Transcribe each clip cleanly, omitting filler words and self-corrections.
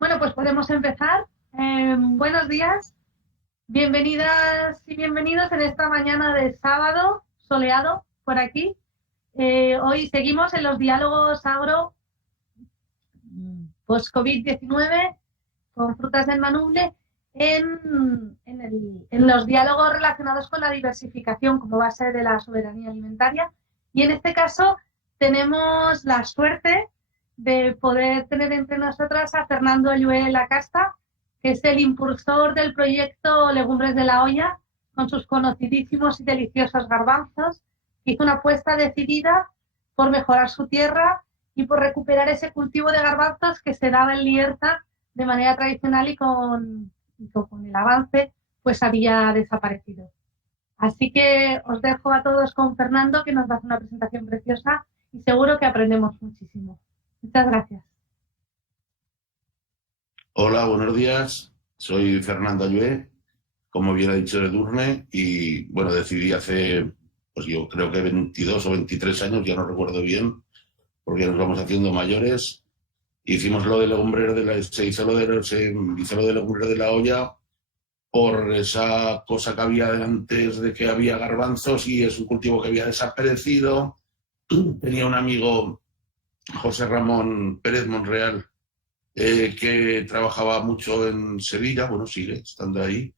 Bueno, pues podemos empezar. Buenos días, bienvenidas y bienvenidos en esta mañana de sábado soleado por aquí. Hoy seguimos en los diálogos agro post-COVID-19 con frutas del Manuble en los diálogos relacionados con la diversificación como base de la soberanía alimentaria. Y en este caso tenemos la suerte de poder tener entre nosotras a Fernando Llué Lacasta, que es el impulsor del proyecto Legumbres de la Olla, con sus conocidísimos y deliciosos garbanzos. Hizo una apuesta decidida por mejorar su tierra y por recuperar ese cultivo de garbanzos que se daba en Lierta de manera tradicional y con el avance pues había desaparecido. Así que os dejo a todos con Fernando, que nos va a hacer una presentación preciosa y seguro que aprendemos muchísimo. Muchas gracias. Hola, buenos días. Soy Fernando Llué, como bien ha dicho Edurne, y bueno, decidí hace, pues yo creo que 22 o 23 años, ya no recuerdo bien, porque nos vamos haciendo mayores. Hicimos lo de Legumbres de la, se hizo lo de Legumbres de la Olla por esa cosa que había antes de que había garbanzos y es un cultivo que había desaparecido. Tenía un amigo, José Ramón Pérez Monreal, que trabajaba mucho en Sevilla, bueno, sigue estando ahí,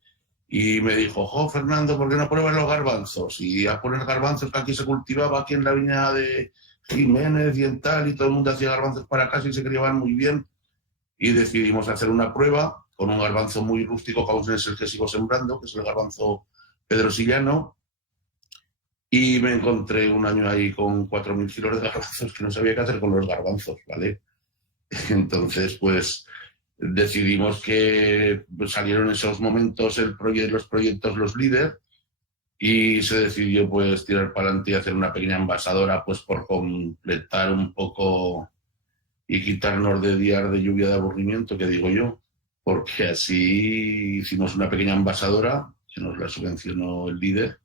y me dijo, Fernando, ¿por qué no pruebas los garbanzos? Y a poner garbanzos que aquí se cultivaba, aquí en la viña de Jiménez y en tal, y todo el mundo hacía garbanzos para casa y se criaban muy bien, y decidimos hacer una prueba con un garbanzo muy rústico, que aún es el que sigo sembrando, que es el garbanzo pedrosillano, y me encontré un año ahí con 4.000 kilos de garbanzos que no sabía qué hacer con los garbanzos, ¿vale? Entonces, pues decidimos que salieron esos momentos los proyectos Los Líder y se decidió pues tirar para adelante y hacer una pequeña envasadora pues por completar un poco y quitarnos de días de lluvia de aburrimiento, que digo yo, porque así hicimos una pequeña envasadora que nos la subvencionó el Líder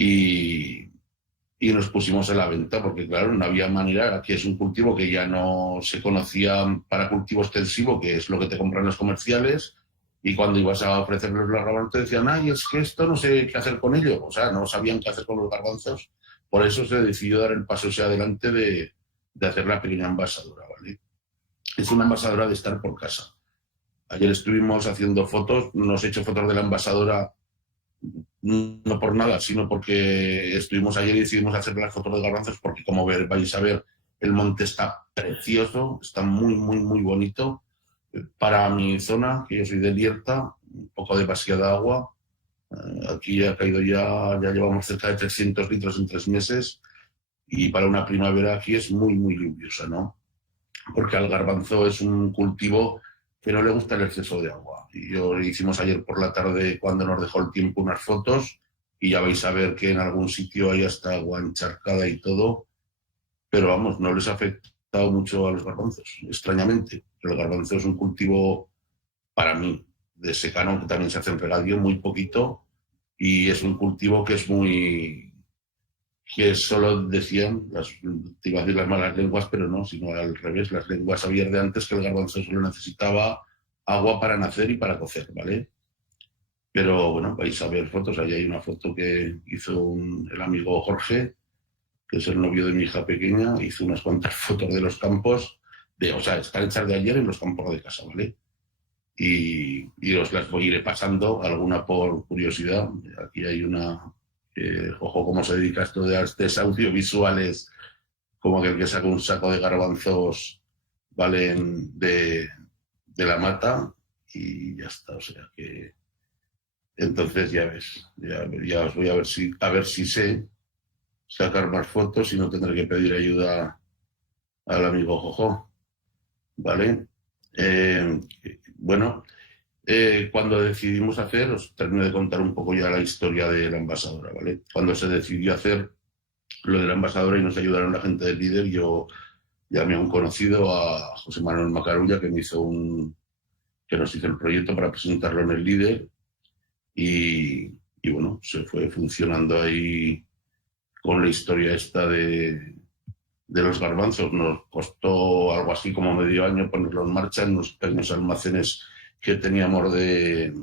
y nos pusimos a la venta, porque claro, no había manera. Aquí es un cultivo que ya no se conocía para cultivo extensivo, que es lo que te compran los comerciales, y cuando ibas a ofrecerles los garbanzos te decían, ay, es que esto no sé qué hacer con ello, o sea, no sabían qué hacer con los garbanzos, por eso se decidió dar el paso hacia adelante de hacer la pequeña envasadora, ¿vale? Es una envasadora de estar por casa. Ayer estuvimos haciendo fotos, nos he hecho fotos de la envasadora no por nada, sino porque estuvimos ayer y decidimos hacer las fotos de garbanzos porque, como vais a ver, el monte está precioso, está muy, muy, muy bonito. Para mi zona, que yo soy de Lierta, un poco demasiada agua. Aquí ha caído ya llevamos cerca de 300 litros en 3 meses y para una primavera aquí es muy, muy lluviosa, ¿no? Porque al garbanzo es un cultivo que no le gusta el exceso de agua. Y yo hicimos ayer por la tarde, cuando nos dejó el tiempo, unas fotos y ya vais a ver que en algún sitio hay hasta agua encharcada y todo, pero vamos, no les ha afectado mucho a los garbanzos, extrañamente. El garbanzo es un cultivo, para mí, de secano, que también se hace en regadío muy poquito, y es un cultivo que es muy, que solo decían, te iba a decir las malas lenguas, pero no, sino al revés, las lenguas sabían de antes que el garbanzo solo necesitaba agua para nacer y para cocer, ¿vale? Pero bueno, vais a ver fotos, ahí hay una foto que hizo el amigo Jorge, que es el novio de mi hija pequeña, hizo unas cuantas fotos de los campos, o sea, están hechas de ayer en los campos de casa, ¿vale? Y os las voy a ir pasando, alguna por curiosidad. Aquí hay una, ojo cómo se dedica esto de artes audiovisuales, como que el que saca un saco de garbanzos valen de la mata y ya está, o sea que entonces ya ves, ya os voy a ver si sé sacar más fotos y no tendré que pedir ayuda al amigo Jojo, ¿vale? Bueno, cuando decidimos hacer, os termino de contar un poco ya la historia de la envasadora, ¿vale? Cuando se decidió hacer lo de la envasadora y nos ayudaron la gente del Líder, yo llamé a un conocido, a José Manuel Macarulla, que nos hizo el proyecto para presentarlo en el Líder y bueno, se fue funcionando ahí con la historia esta de los garbanzos. Nos costó algo así como medio año ponerlo en marcha en los pequeños almacenes que teníamos de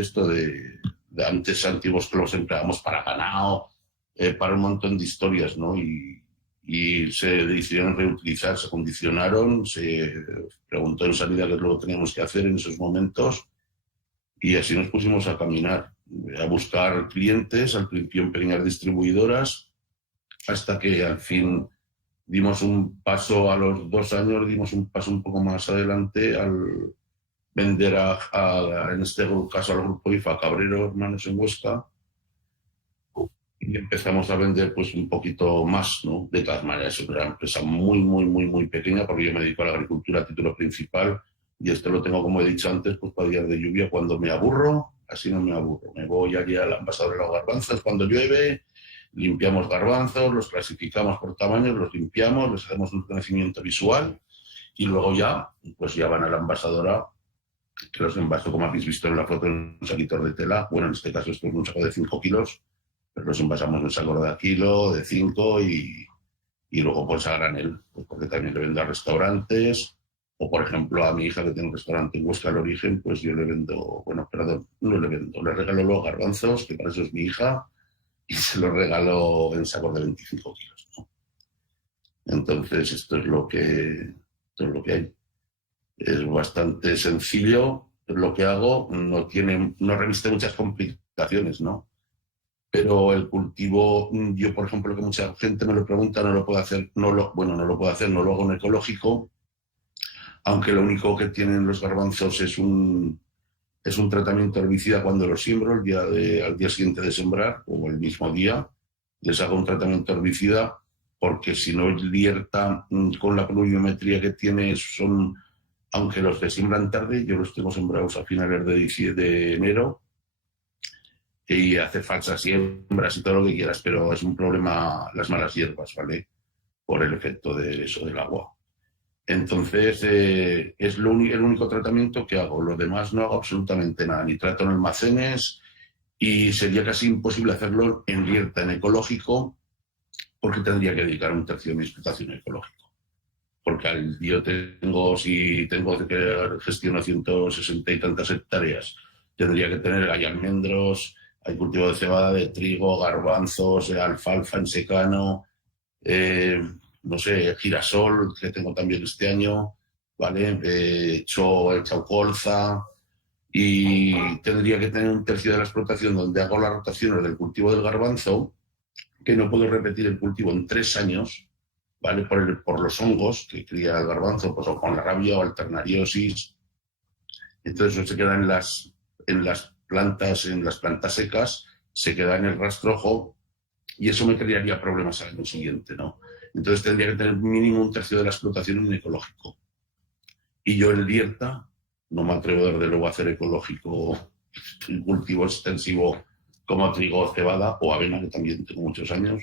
esto, de antes antiguos, que los empleábamos para ganado, para un montón de historias, ¿no? Y se decidieron reutilizar, se condicionaron, se preguntó en sanidad qué es lo que teníamos que hacer en esos momentos y así nos pusimos a caminar, a buscar clientes, al principio en pequeñas distribuidoras, hasta que al fin dimos un paso, a los 2 años dimos un paso un poco más adelante al vender en este caso al grupo IFA Cabrero Hermanos en Huesca, y empezamos a vender pues un poquito más, ¿no? De todas maneras, es una empresa muy pequeña, porque yo me dedico a la agricultura a título principal y esto lo tengo, como he dicho antes, pues para días de lluvia. Cuando me aburro, así no me aburro. Me voy allí al envasador de los garbanzos cuando llueve, limpiamos garbanzos, los clasificamos por tamaños, los limpiamos, les hacemos un reconocimiento visual y luego ya, pues ya van a la envasadora, que los envaso, como habéis visto en la foto, en un saquito de tela. Bueno, en este caso esto es un saco de 5 kilos, pero los envasamos en sacos de 1 kilo, de 5 y luego pues a granel, pues porque también le vendo a restaurantes, o por ejemplo a mi hija que tiene un restaurante en Huesca, El Origen, pues yo le vendo, bueno, perdón, no le vendo, le regalo los garbanzos, que para eso es mi hija, y se los regalo en sacos de 25 kilos, ¿no? Entonces esto es lo que hay. Es bastante sencillo lo que hago, no reviste muchas complicaciones, ¿no? Pero el cultivo, yo por ejemplo, que mucha gente me lo pregunta, no lo puedo hacer, no lo hago en ecológico, aunque lo único que tienen los garbanzos es un tratamiento herbicida cuando los siembro, al día siguiente de sembrar, o el mismo día, les hago un tratamiento herbicida, porque si no Lierta, con la pluviometría que tiene, aunque los que siembran tarde, yo los tengo sembrados a finales de enero, y hace falsas siembras y todo lo que quieras, pero es un problema las malas hierbas, ¿vale? Por el efecto de eso del agua. Entonces, es el único tratamiento que hago. Lo demás no hago absolutamente nada, ni trato en almacenes, y sería casi imposible hacerlo en Lierta, en ecológico, porque tendría que dedicar un tercio de mi explotación a ecológico. Porque yo si tengo que gestionar 160 y tantas hectáreas, tendría que tener, hay almendros, hay cultivo de cebada, de trigo, garbanzos, alfalfa en secano, no sé, girasol, que tengo también este año, ¿vale? He hecho colza, y tendría que tener un tercio de la explotación donde hago las rotaciones del cultivo del garbanzo, que no puedo repetir el cultivo en 3 años, ¿vale? Por los hongos que cría el garbanzo, pues, o con la rabia o alternariosis. Entonces eso se queda en las plantas secas, se queda en el rastrojo, y eso me crearía problemas al año siguiente, ¿no? Entonces tendría que tener mínimo un tercio de la explotación en ecológico. Y yo en Lierta no me atrevo desde luego a hacer ecológico, un cultivo extensivo como trigo o cebada o avena, que también tengo muchos años,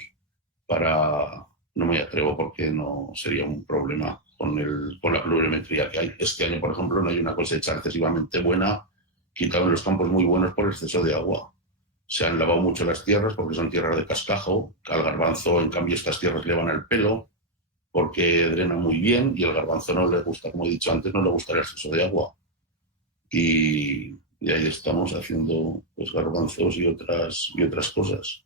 no me atrevo porque no sería un problema con la pluviometría que hay. Este año, por ejemplo, no hay una cosecha excesivamente buena, quitaron los campos muy buenos por exceso de agua. Se han lavado mucho las tierras porque son tierras de cascajo. Al garbanzo, en cambio, estas tierras le van al pelo porque drenan muy bien, y al garbanzo no le gusta, como he dicho antes, no le gusta el exceso de agua. Y ahí estamos haciendo pues garbanzos y otras cosas.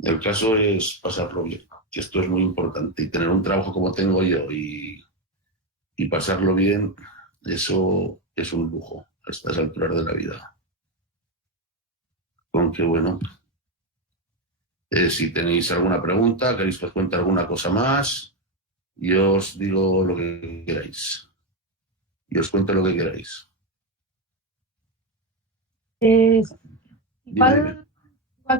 El caso es pasarlo bien, que esto es muy importante, y tener un trabajo como tengo yo y pasarlo bien, eso es un lujo a estas alturas de la vida. Aunque bueno, si tenéis alguna pregunta, queréis que os cuente alguna cosa más, yo os digo lo que queráis. Y os cuento lo que queráis. Igual,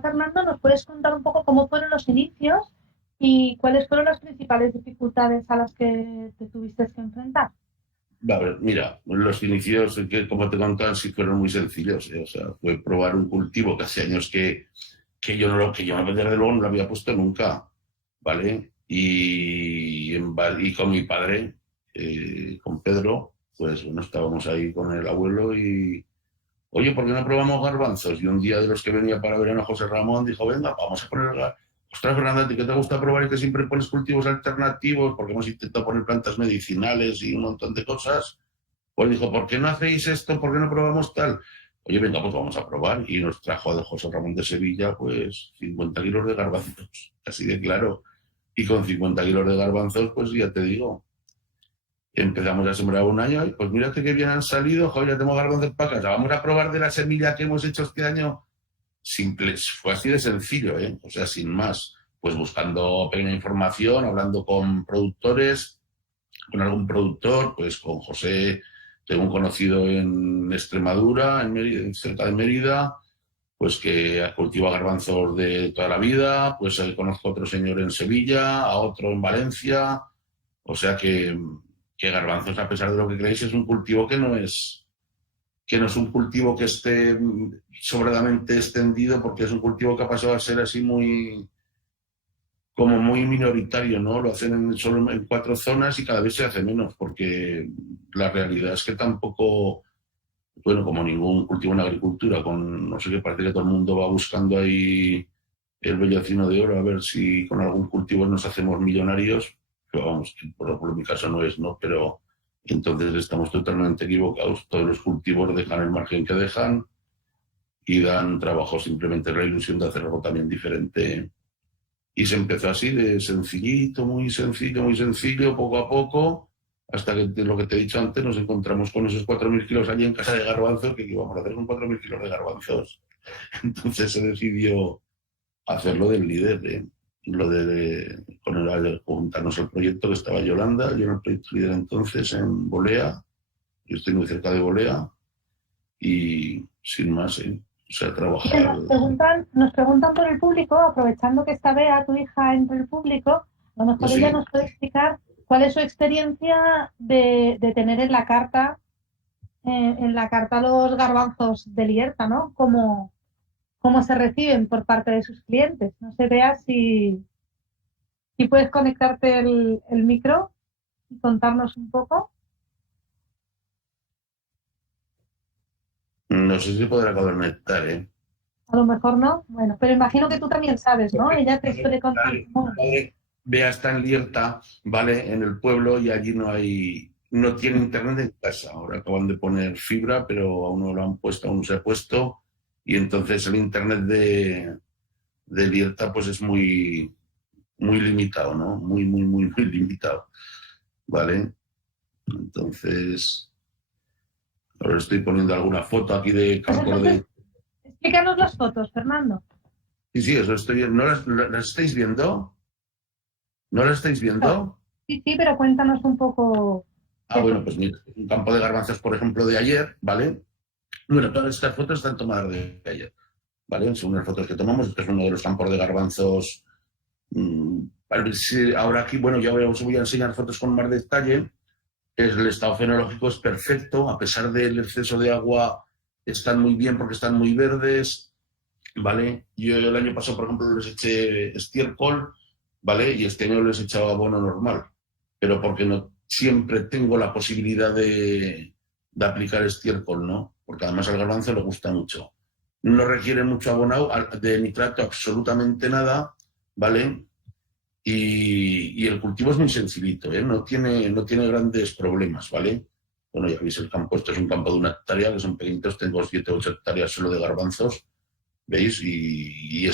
Fernando, ¿nos puedes contar un poco cómo fueron los inicios y cuáles fueron las principales dificultades a las que te tuviste que enfrentar? A ver, mira, los inicios, que como te contaban, sí fueron muy sencillos, ¿eh? O sea, fue probar un cultivo que hace años que yo desde luego no lo había puesto nunca, ¿vale? Y con mi padre, con Pedro, pues bueno, estábamos ahí con el abuelo y, oye, ¿por qué no probamos garbanzos? Y un día de los que venía para verano José Ramón dijo, venga, vamos a poner ostras, Fernanda, ¿a ti qué te gusta probar y que siempre pones cultivos alternativos? Porque hemos intentado poner plantas medicinales y un montón de cosas. Pues dijo, ¿por qué no hacéis esto? ¿Por qué no probamos tal? Oye, venga, pues vamos a probar. Y nos trajo a José Ramón de Sevilla, pues 50 kilos de garbanzos, así de claro. Y con 50 kilos de garbanzos, pues ya te digo, empezamos a sembrar un año y pues mira que bien han salido, joder, ya tenemos garbanzos para casa. Vamos a probar de la semilla que hemos hecho este año. Simples, fue así de sencillo, ¿eh? O sea, sin más. Pues buscando pequeña información, hablando con productores, con algún productor, pues con José, tengo un conocido en Extremadura, en Mérida, cerca de Mérida, pues que cultiva garbanzos de toda la vida, pues conozco a otro señor en Sevilla, a otro en Valencia, o sea que garbanzos, a pesar de lo que creéis, es un cultivo que no es un cultivo que esté sobradamente extendido, porque es un cultivo que ha pasado a ser así como muy minoritario, ¿no? Lo hacen solo en 4 zonas y cada vez se hace menos, porque la realidad es que tampoco, bueno, como ningún cultivo en agricultura, no sé qué, parece que todo el mundo va buscando ahí el bellacino de oro, a ver si con algún cultivo nos hacemos millonarios, pero vamos, por mi caso no es, ¿no? Pero entonces estamos totalmente equivocados. Todos los cultivos dejan el margen que dejan y dan trabajo, simplemente la ilusión de hacer algo también diferente. Y se empezó así, de sencillito, muy sencillo, poco a poco, hasta que lo que te he dicho antes, nos encontramos con esos 4.000 kilos allí en casa de garbanzos, que íbamos a hacer con 4.000 kilos de garbanzos. Entonces se decidió hacerlo del líder, juntarnos al proyecto, que estaba Yolanda, yo en el proyecto líder entonces en Bolea, yo estoy muy cerca de Bolea, y sin más, o sea, trabajar. Nos preguntan por el público, aprovechando que está Bea, tu hija, entre el público, a lo mejor ella nos puede explicar cuál es su experiencia de tener en la carta los garbanzos de Lierta, ¿no? Cómo se reciben por parte de sus clientes. No sé, Bea, si puedes conectarte el micro y contarnos un poco. No sé si podrá conectar, ¿eh? A lo mejor no. Bueno, pero imagino que tú también sabes, ¿no? Ella te suele contar. Bea está en Lierta, ¿vale? En el pueblo, y allí no tiene internet en casa. Ahora acaban de poner fibra, pero aún no lo han puesto, aún no se ha puesto. Y entonces el internet de Lierta pues es muy limitado, ¿no? Muy limitado, ¿vale? Entonces, ahora estoy poniendo alguna foto aquí de campo de... Explícanos las fotos, Fernando. Sí, eso estoy viendo. ¿No las estáis viendo? ¿No las estáis viendo? Sí, pero cuéntanos un poco. Bueno, pues mira, un campo de garbanzos, por ejemplo, de ayer, ¿vale? Bueno, todas estas fotos están tomadas de ayer, ¿vale? Son unas fotos que tomamos, este es uno de los campos de garbanzos. Ahora aquí, bueno, ya os voy a enseñar fotos con más detalle. El estado fenológico es perfecto, a pesar del exceso de agua, están muy bien porque están muy verdes, ¿vale? Yo el año pasado, por ejemplo, les eché estiércol, ¿vale? Y este año les he echado abono normal, pero porque no siempre tengo la posibilidad de aplicar estiércol, ¿no? Porque además al garbanzo le gusta mucho. No requiere mucho abono de nitrato, absolutamente nada, ¿vale? Y el cultivo es muy sencillito, ¿eh? No tiene grandes problemas, ¿vale? Bueno, ya veis el campo, esto es un campo de 1 hectárea, que son pequeñitos, tengo 7 o 8 hectáreas solo de garbanzos, ¿veis? Y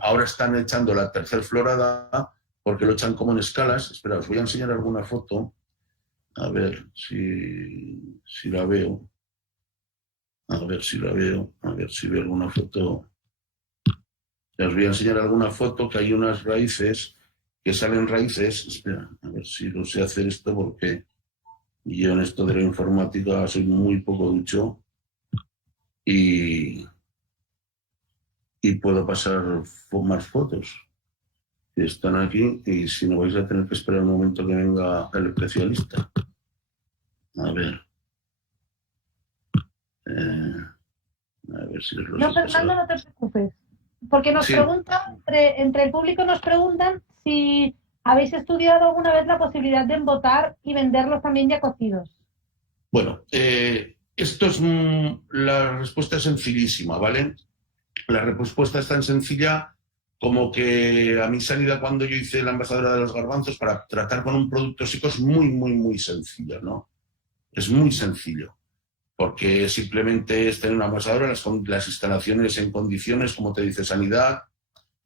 ahora están echando la tercera florada, porque lo echan como en escalas. Espera, os voy a enseñar alguna foto, a ver si la veo. A ver si veo alguna foto. Os voy a enseñar alguna foto, que hay unas raíces, que salen raíces. Espera, a ver si lo sé hacer esto, porque yo en esto de la informática soy muy poco ducho y puedo pasar más fotos que están aquí, y si no vais a tener que esperar un momento que venga el especialista. A ver. A ver si os lo No, Fernando, no te preocupes. Porque nos preguntan, entre el público nos preguntan si habéis estudiado alguna vez la posibilidad de embotar y venderlos también ya cocidos. Bueno, la respuesta es sencillísima, ¿vale? La respuesta es tan sencilla como que a mi Sanidad, cuando yo hice la embajadora de los garbanzos, para tratar con un producto seco es muy, muy, muy sencillo, ¿no? Es muy sencillo, porque simplemente es tener una envasadora, las instalaciones en condiciones, como te dice Sanidad,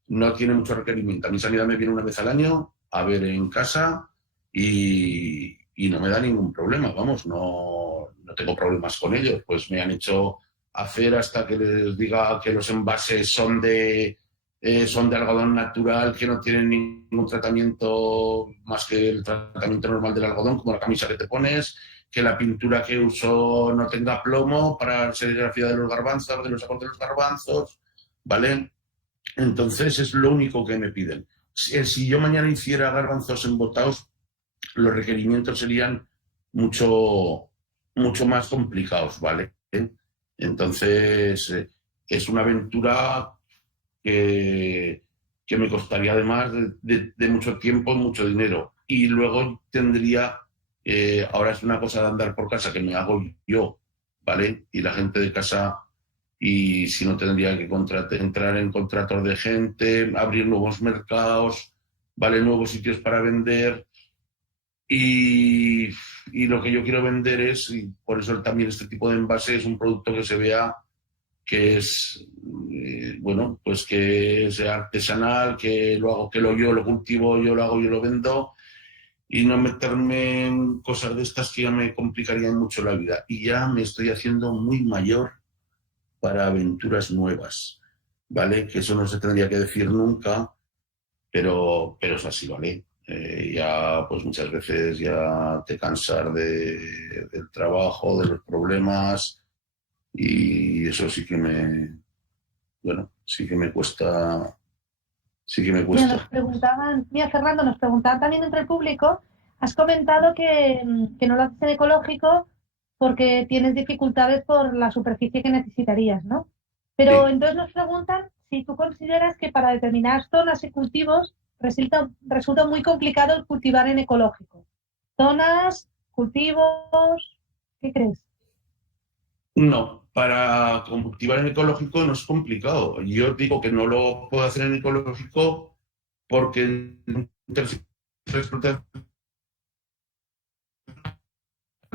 no tiene mucho requerimiento. A mi Sanidad me viene una vez al año a ver en casa y no me da ningún problema, vamos, no tengo problemas con ellos. Pues me han hecho hacer hasta que les diga que los envases son de algodón natural, que no tienen ningún tratamiento más que el tratamiento normal del algodón, como la camisa que te pones, que la pintura que uso no tenga plomo para serigrafía de los garbanzos, de los sabores de los garbanzos, ¿vale? Entonces es lo único que me piden. Si yo mañana hiciera garbanzos embotados, los requerimientos serían mucho, mucho más complicados, ¿vale? Entonces es una aventura que me costaría además de mucho tiempo y mucho dinero. Y luego tendría, ahora es una cosa de andar por casa que me hago yo, ¿vale? Y la gente de casa, y si no tendría que entrar en contratos de gente, abrir nuevos mercados, ¿vale? Nuevos sitios para vender. Y lo que yo quiero vender es, y por eso también este tipo de envase es un producto que se vea que es, bueno, pues que sea artesanal, que lo hago, yo lo cultivo, yo lo hago, yo lo vendo, y no meterme en cosas de estas que ya me complicarían mucho la vida. Y ya me estoy haciendo muy mayor para aventuras nuevas, ¿vale? Que eso no se tendría que decir nunca, pero es así, ¿vale? Ya pues muchas veces ya te cansar del trabajo, de los problemas, y eso sí que bueno, sí que me cuesta, sí que me cuesta. Mira, Fernando, nos preguntaban también entre el público, has comentado que no lo haces en ecológico porque tienes dificultades por la superficie que necesitarías, ¿no? Pero Sí. entonces nos preguntan si tú consideras que para determinadas zonas y cultivos resulta muy complicado cultivar en ecológico. Zonas, cultivos, ¿qué crees? No, para cultivar en ecológico no es complicado. Yo digo que no lo puedo hacer en ecológico porque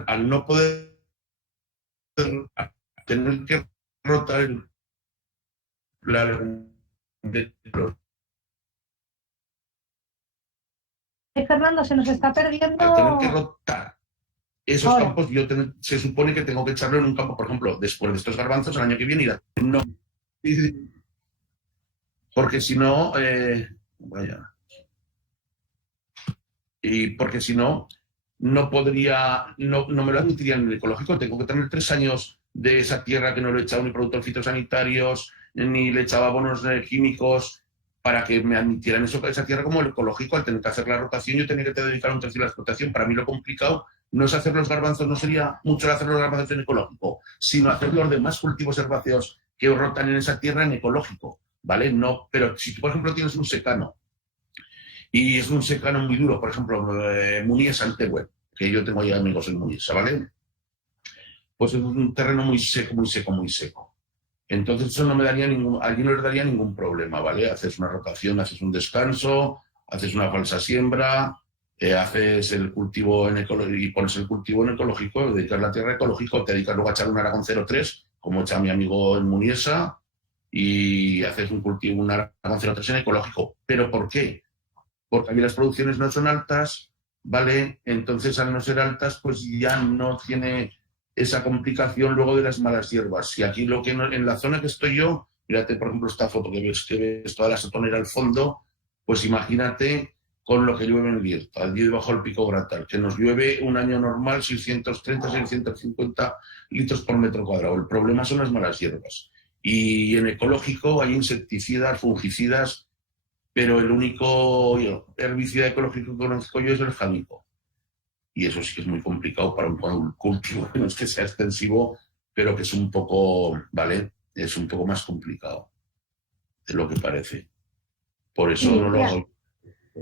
al no poder tener que rotar la de Fernando, se nos está al tener que perdiendo rotar esos ahora. campos, se supone que tengo que echarlo en un campo, por ejemplo, después de estos garbanzos, el año que viene, no, porque si no, vaya, y porque si no, no podría, no me lo admitirían en el ecológico. Tengo que tener 3 años de esa tierra que no le he echado ni productos fitosanitarios, ni le echaba abonos químicos, para que me admitieran esa tierra como el ecológico. Al tener que hacer la rotación, yo tenía que dedicar un tercio de la explotación. Para mí lo complicado no es hacer los garbanzos, no sería mucho hacer los garbanzos en ecológico, sino hacer los demás cultivos herbáceos que rotan en esa tierra en ecológico, ¿vale? No, pero si tú, por ejemplo, tienes un secano, y es un secano muy duro, por ejemplo, Muniesa Antehuel, que yo tengo ya amigos en Muniesa, ¿vale? Pues es un terreno muy seco, muy seco, muy seco. Entonces eso no me daría allí no les daría ningún problema, ¿vale? Haces una rotación, haces un descanso, haces una falsa siembra, haces el cultivo en ecológico y pones el cultivo en ecológico, dedicas la tierra ecológico, te dedicas luego a echar un Aragón 03, como echa mi amigo en Muniesa, y haces un cultivo, un Aragón 03 en ecológico. ¿Pero por qué? Porque allí las producciones no son altas, ¿vale? Entonces, al no ser altas, pues ya no tiene esa complicación luego de las malas hierbas. Y aquí en la zona que estoy yo, mírate, por ejemplo, esta foto que ves toda la sotonera al fondo, pues imagínate con lo que llueve en Bierzo, allí debajo del Pico Gratal, que nos llueve un año normal 630, 650 litros por metro cuadrado. El problema son las malas hierbas. Y en ecológico hay insecticidas, fungicidas, pero el único herbicida ecológico que conozco yo es el jánico. Y eso sí que es muy complicado para un cultivo, no es que sea extensivo, pero que es un poco, ¿vale? Es un poco más complicado de lo que parece. Por eso no lo hago.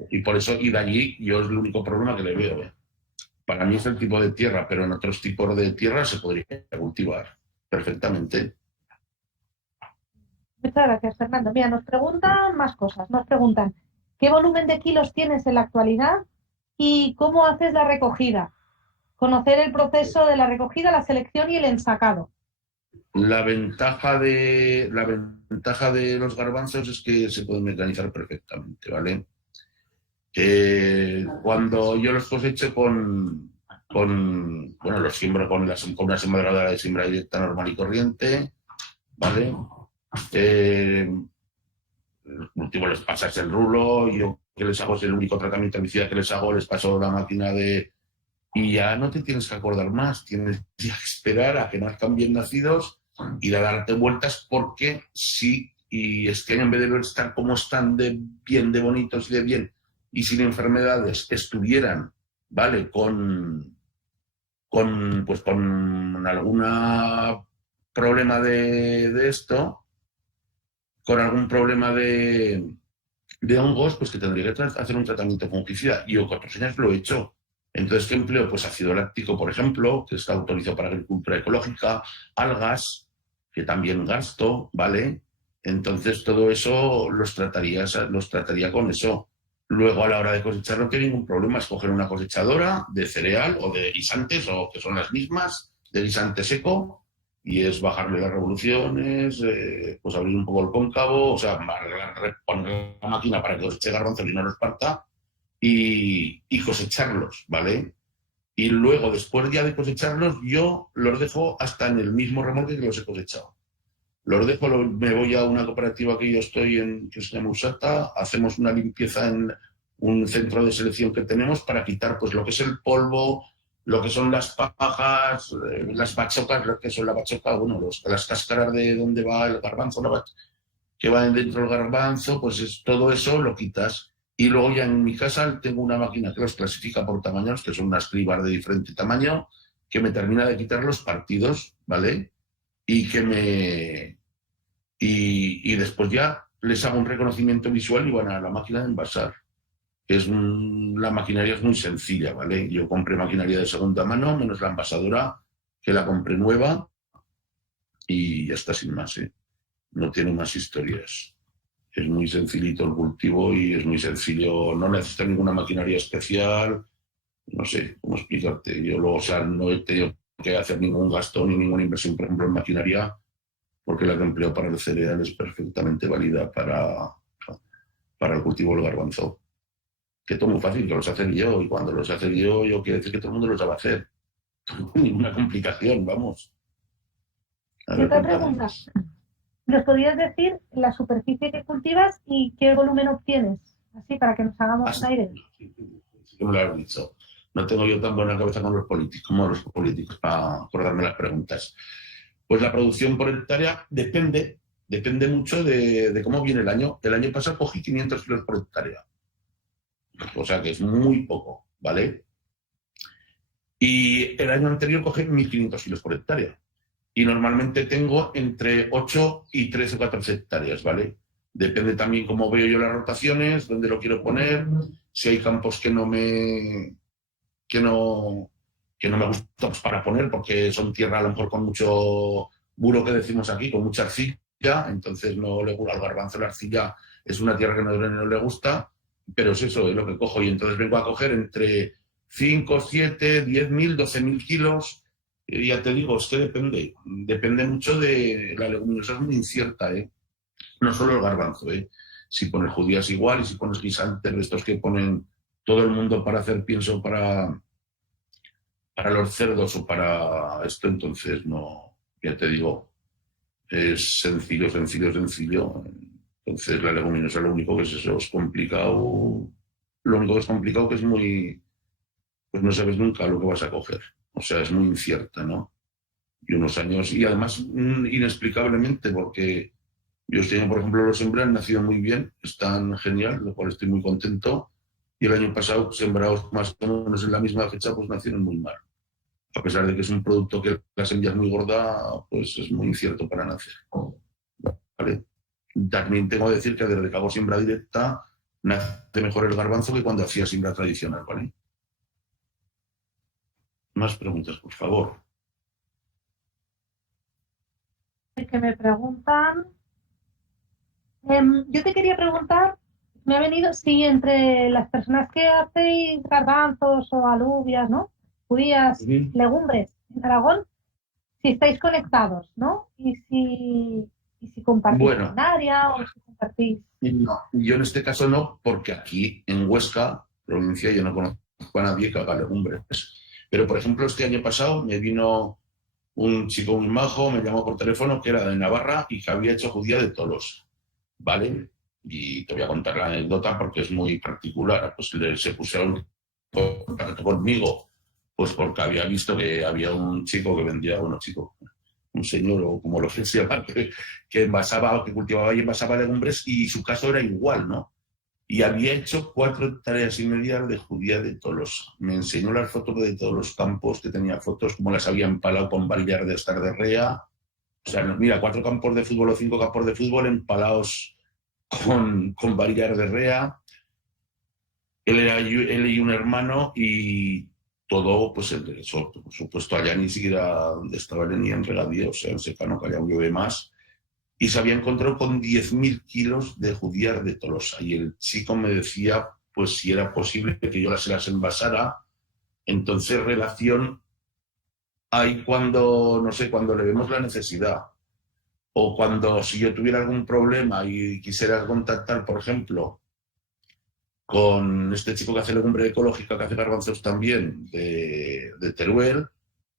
Y por eso, y de allí, yo es el único problema que le veo. Para mí es el tipo de tierra, pero en otros tipos de tierra se podría cultivar perfectamente. Muchas gracias, Fernando. Mira, nos preguntan más cosas. Nos preguntan, ¿qué volumen de kilos tienes en la actualidad y cómo haces la recogida? Conocer el proceso de la recogida, la selección y el ensacado. La ventaja de los garbanzos es que se pueden mecanizar perfectamente, ¿vale? Cuando yo los cosecho bueno, los siembro con una sembradora de siembra directa normal y corriente, ¿vale? El cultivo les pasas el rulo, yo que les hago es el único tratamiento herbicida que les hago, les paso la máquina de... Y ya no te tienes que acordar más, tienes que esperar a que nazcan bien nacidos y a darte vueltas porque sí, y es que en vez de estar como están de bien, de bonitos y de bien y sin enfermedades, estuvieran, ¿vale? Con algún problema de esto, con algún problema de hongos, pues que tendría que hacer un tratamiento fungicida. Y yo con otros años lo he hecho. Entonces, ¿qué empleo? Pues ácido láctico, por ejemplo, que está autorizado para agricultura ecológica, algas, que también gasto, ¿vale? Entonces, todo eso los trataría con eso. Luego, a la hora de cosechar, no tiene ningún problema. Escoger una cosechadora de cereal o de guisantes, o que son las mismas, de guisante seco, y es bajarle las revoluciones, pues abrir un poco el cóncavo, o sea, poner la máquina para que coseche garbanzos y no los parta, y cosecharlos, ¿vale? Y luego, después ya de cosecharlos, yo los dejo hasta en el mismo remolque que los he cosechado. Los dejo, me voy a una cooperativa que yo estoy en, que se llama Usata, hacemos una limpieza en un centro de selección que tenemos para quitar pues lo que es el polvo, lo que son las pajas, las bachocas, lo que son la bachoca, bueno, las cáscaras de donde va el garbanzo, que va dentro del garbanzo, pues todo eso lo quitas. Y luego ya en mi casa tengo una máquina que los clasifica por tamaños, que son unas cribas de diferente tamaño, que me termina de quitar los partidos, ¿vale? Y que me y después ya les hago un reconocimiento visual y van a la máquina de envasar. La maquinaria es muy sencilla, ¿vale? Yo compré maquinaria de segunda mano, menos la envasadora, que la compré nueva, y ya está, sin más, ¿eh? No tiene más historias. Es muy sencillito el cultivo y es muy sencillo, no necesita ninguna maquinaria especial, no sé cómo explicarte. Yo luego, o sea, no he tenido que hacer ningún gasto ni ninguna inversión, por ejemplo, en maquinaria, porque la que empleo para el cereal es perfectamente válida para el cultivo del garbanzo. Que todo muy fácil, que los hacer yo, y cuando los hace yo quiero decir que todo el mundo lo sabe hacer. Ninguna complicación, vamos. A Y ver, otra cuéntame pregunta, más. ¿nos podrías decir la superficie que cultivas y qué volumen obtienes? Así, para que nos hagamos una idea. Sí que me lo has dicho. No tengo yo tan buena cabeza como los políticos para acordarme las preguntas. Pues la producción por hectárea depende mucho de cómo viene el año. El año pasado cogí 500 kilos por hectárea, o sea que es muy poco, ¿vale? Y el año anterior cogí 1.500 kilos por hectárea. Y normalmente tengo entre 8 y 13 o 14 hectáreas, ¿vale? Depende también cómo veo yo las rotaciones, dónde lo quiero poner, si hay campos que no, que no me gustan pues, para poner, porque son tierra a lo mejor con mucho buro, que decimos aquí, con mucha arcilla, entonces no le gusta al garbanzo la arcilla, es una tierra que no le gusta, pero es eso, es lo que cojo, y entonces vengo a coger entre 5, 7, 10.000, 12.000 kilos. Ya te digo, es que depende mucho de la leguminosa, es muy incierta, ¿eh? No solo el garbanzo, ¿eh? Si pones judías igual, y si pones guisantes de estos que ponen todo el mundo para hacer pienso para los cerdos o para esto, entonces no, ya te digo, es sencillo, sencillo, sencillo. Entonces la leguminosa lo único que es eso, es complicado. Lo único que es complicado que es muy, pues no sabes nunca lo que vas a coger. O sea, es muy incierta, ¿no? Y unos años, y además inexplicablemente, porque yo este año, por ejemplo, los sembré, han nacido muy bien, están genial, lo cual estoy muy contento. Y el año pasado, sembrados más o menos en la misma fecha, pues nacieron muy mal. A pesar de que es un producto que la semilla es muy gorda, pues es muy incierto para nacer. ¿Vale? También tengo que decir que desde que hago siembra directa, nace mejor el garbanzo que cuando hacía siembra tradicional, ¿vale? Más preguntas, por favor. Que me preguntan, Yo te quería preguntar, me ha venido, si entre las personas que hacéis garbanzos o alubias, ¿no? Judías, Ujú. legumbres en Aragón, si estáis conectados, ¿no? Y si compartís Bueno, maquinaria o si compartís... no, yo en este caso no, porque aquí en Huesca, provincia, yo no conozco a nadie que haga legumbres. Pero, por ejemplo, este año pasado me vino un chico muy majo, me llamó por teléfono, que era de Navarra y que había hecho judía de Tolosa, ¿vale? Y te voy a contar la anécdota porque es muy particular. Pues se pusieron en contacto conmigo, pues porque había visto que había un chico que vendía, bueno, chico, un señor o como lo que se llama, que envasaba, que cultivaba y envasaba legumbres y su caso era igual, ¿no? Y había hecho 4 hectáreas y media de judía de Tolosa. Me enseñó las fotos de todos los campos, que tenía fotos, como las había empalado con varillas de estar de rea. O sea, mira, 4 campos de fútbol o 5 campos de fútbol empalados con varillas de rea. Él y un hermano y todo, pues eso, por supuesto, allá ni siquiera donde estaba él ni en regadío, o sea, en secano, que allá llueve más. Y se había encontrado con 10.000 kilos de judías de Tolosa. Y el chico me decía, pues si era posible que yo se las envasara. Entonces, relación hay cuando, no sé, cuando le vemos la necesidad. O cuando, si yo tuviera algún problema y quisiera contactar, por ejemplo, con este chico que hace legumbre ecológica, que hace garbanzos también, de Teruel,